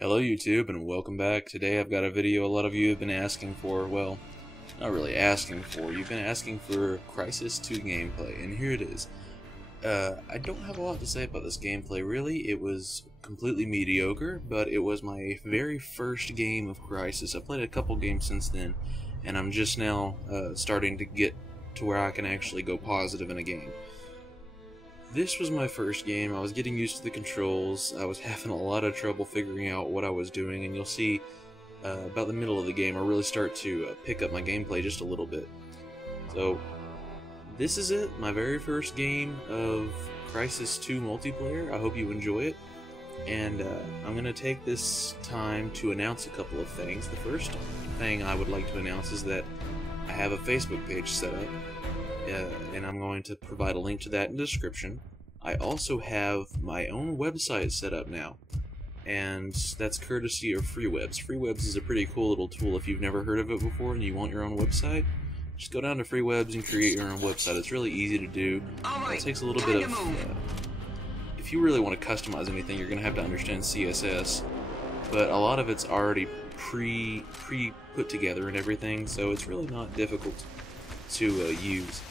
Hello YouTube and welcome back. Today I've got a video a lot of you have been asking for. Well, not really asking for. You've been asking for Crysis 2 gameplay, and here it is. I don't have a lot to say about this gameplay really. It was completely mediocre, but it was my very first game of Crysis. I played a couple games since then, and I'm just now starting to get to where I can actually go positive in a game. This was my first game. I was getting used to the controls. I was having a lot of trouble figuring out what I was doing, and you'll see about the middle of the game I really start to pick up my gameplay just a little bit. So this is it, my very first game of Crysis 2 multiplayer. I hope you enjoy it, and I'm going to take this time to announce a couple of things. The first thing I would like to announce is that I have a Facebook page set up. And I'm going to provide a link to that in the description. I also have my own website set up now, and that's courtesy of FreeWebs. FreeWebs is a pretty cool little tool. If you've never heard of it before and you want your own website, just go down to FreeWebs and create your own website. It's really easy to do. It takes a little bit of... if you really want to customize anything, you're going to have to understand CSS, but a lot of it's already pre-put together and everything, so it's really not difficult to use.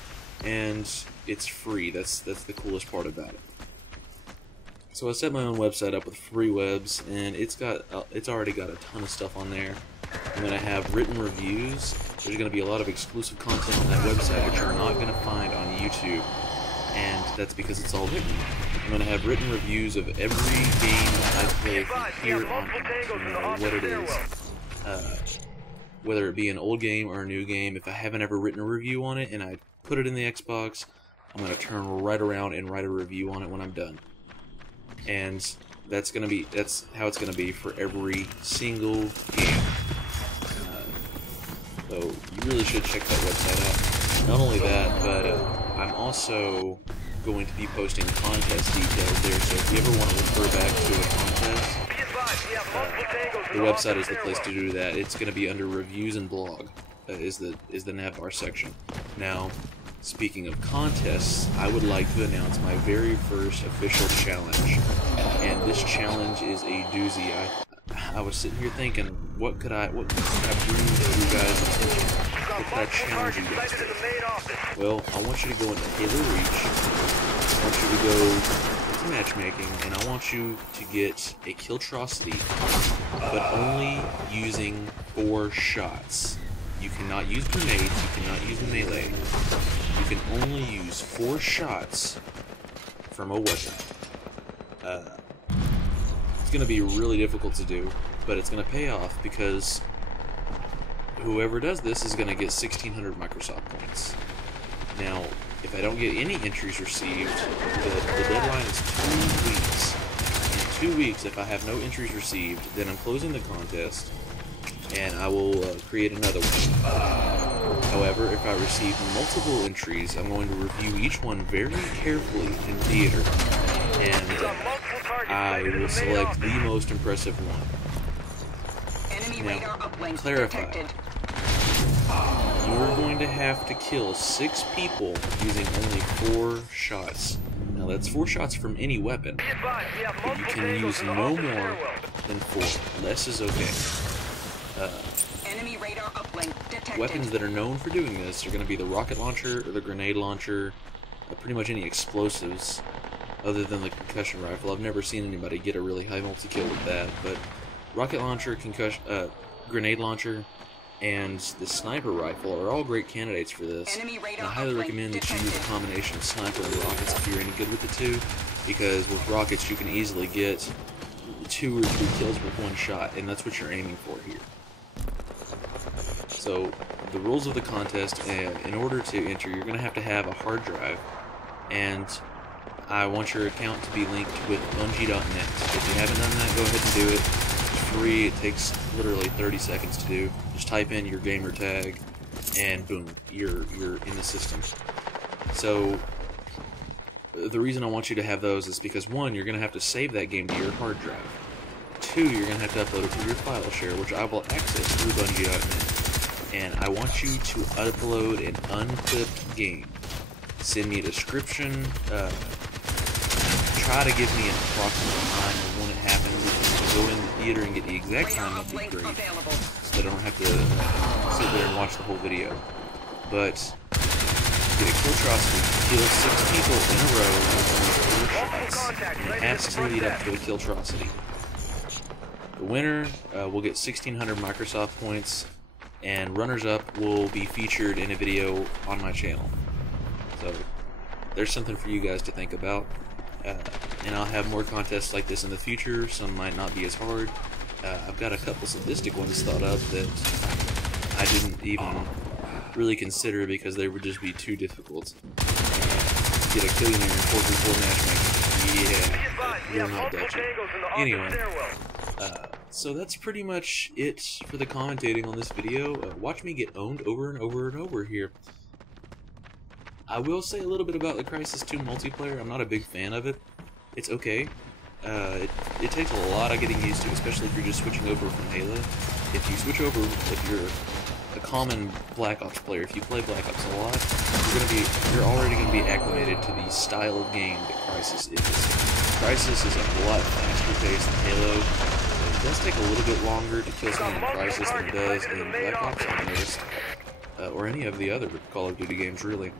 And it's free. That's the coolest part about it. So I set my own website up with FreeWebs, and it's already got a ton of stuff on there. I'm gonna have written reviews. There's gonna be a lot of exclusive content on that website which you're not gonna find on YouTube, and that's because it's all written. I'm gonna have written reviews of every game I play from here on out, so you know what it is. Whether it be an old game or a new game, if I haven't ever written a review on it and I put it in the Xbox, I'm going to turn right around and write a review on it when I'm done. And that's how it's going to be for every single game. So you really should check that website out. Not only that, but I'm also going to be posting contest details there, so if you ever want to refer back to a contest, the website is the place to do that. It's going to be under reviews and blog is the navbar section. Now, speaking of contests, I would like to announce my very first official challenge, and this challenge is a doozy. I was sitting here thinking, what could I bring to you guys' attention? What could I challenge you guys with? Well, I want you to go into Halo Reach. I want you to go into matchmaking, and I want you to get a Killtrocity, but only using 4 shots. You cannot use grenades, you cannot use melee. You can only use 4 shots from a weapon. It's going to be really difficult to do, but it's going to pay off because whoever does this is going to get 1,600 Microsoft points. Now, if I don't get any entries received, the deadline is 2 weeks. In 2 weeks, if I have no entries received, then I'm closing the contest, and I will create another one. However, if I receive multiple entries, I'm going to review each one very carefully in theater, and I will select the most impressive one. Now, clarify. You're going to have to kill 6 people using only 4 shots. Now that's 4 shots from any weapon, but you can use no more than 4. Less is okay. Weapons that are known for doing this are going to be the rocket launcher or the grenade launcher, pretty much any explosives other than the concussion rifle. I've never seen anybody get a really high multi-kill with that, but rocket launcher, grenade launcher, and the sniper rifle are all great candidates for this. And I highly recommend that you use a combination of sniper and rockets if you're any good with the two, because with rockets you can easily get 2 or 3 kills with 1 shot, and that's what you're aiming for here. So, the rules of the contest, in order to enter, you're going to have a hard drive, and I want your account to be linked with Bungie.net. If you haven't done that, go ahead and do it. It's free, it takes literally 30 seconds to do. Just type in your gamer tag, and boom, you're in the system. So, the reason I want you to have those is because 1, you're going to have to save that game to your hard drive. 2, you're going to have to upload it to your file share, which I will access through Bungie.net. And I want you to upload an unclipped game. Send me a description, try to give me an approximate time of when it happened. You can go in theater and get the exact time, that'd be great, so that I don't have to sit there and watch the whole video. But get a Killtrocity, kill 6 people in a row with only 4 shots. It has to lead up to a Killtrocity. The winner will get 1,600 Microsoft points, and runners-up will be featured in a video on my channel. So there's something for you guys to think about. And I'll have more contests like this in the future. Some might not be as hard. I've got a couple sadistic ones thought up that I didn't even really consider because they would just be too difficult. Get a Killionaire in 4v4 matchmaking. Yeah, we're not Dutch. Anyway, so that's pretty much it for the commentating on this video. Watch me get owned over and over and over here. I will say a little bit about the Crysis 2 multiplayer. I'm not a big fan of it. It's okay. It takes a lot of getting used to, especially if you're just switching over from Halo. If you switch over, if you're a common Black Ops player, if you play Black Ops a lot, you're already gonna be acclimated to the style of game that Crysis is. Crysis is a lot faster paced than Halo. It does take a little bit longer to kill someone in Crysis than it does in Black Ops, I've noticed, or any of the other Call of Duty games, really.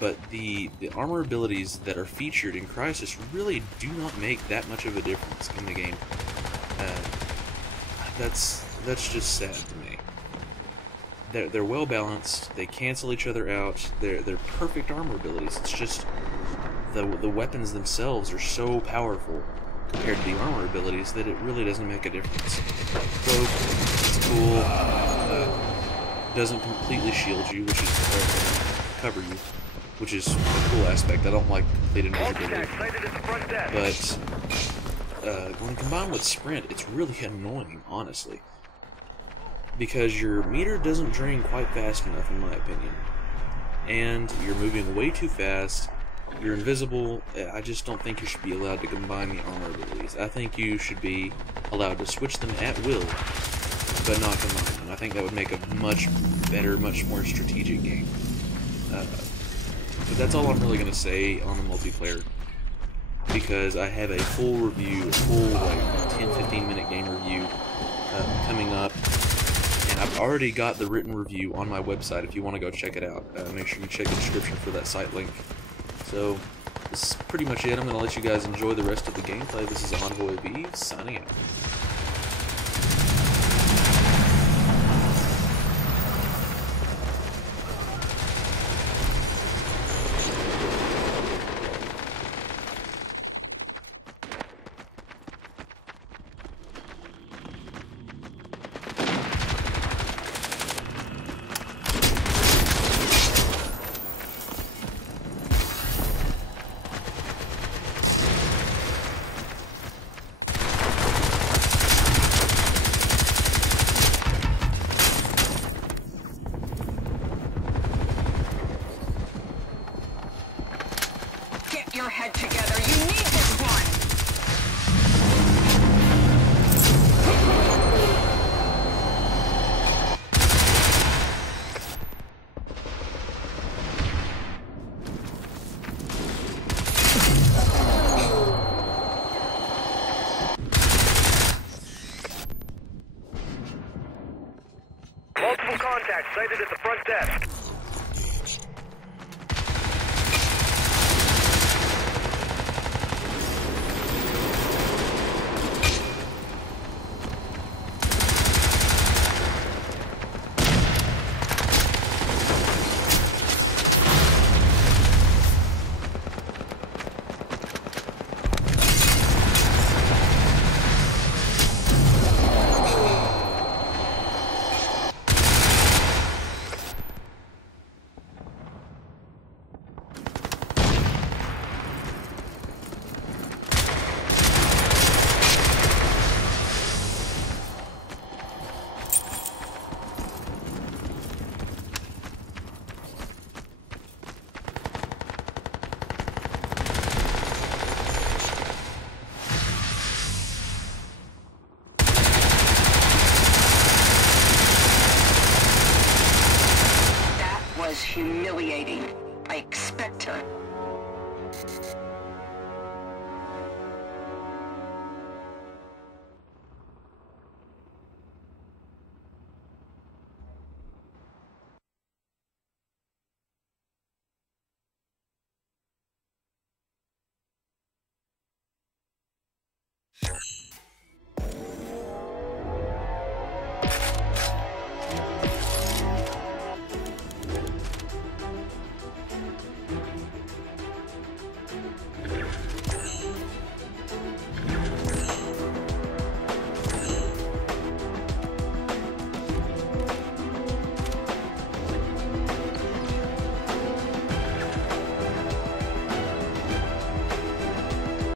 But the armor abilities that are featured in Crysis really do not make that much of a difference in the game. That's just sad to me. They're well balanced. They cancel each other out. They're perfect armor abilities. It's just the weapons themselves are so powerful compared to the armor abilities that it really doesn't make a difference. Cloak, it's cool. Doesn't completely shield you, which is cover you, which is a cool aspect. I don't like complete invisibility. But when combined with sprint, it's really annoying, honestly. Because your meter doesn't drain quite fast enough, in my opinion. And you're moving way too fast. You're invisible. I just don't think you should be allowed to combine the armor abilities. I think you should be allowed to switch them at will, but not combine them. I think that would make a much better, much more strategic game. But that's all I'm really going to say on the multiplayer, because I have a full review, a full like 10-15 minute game review coming up, and I've already got the written review on my website if you want to go check it out. Make sure you check the description for that site link. So this is pretty much it. I'm going to let you guys enjoy the rest of the gameplay. This is Envoy V signing out. Your head together. You need this one. Multiple contacts sighted at the front desk.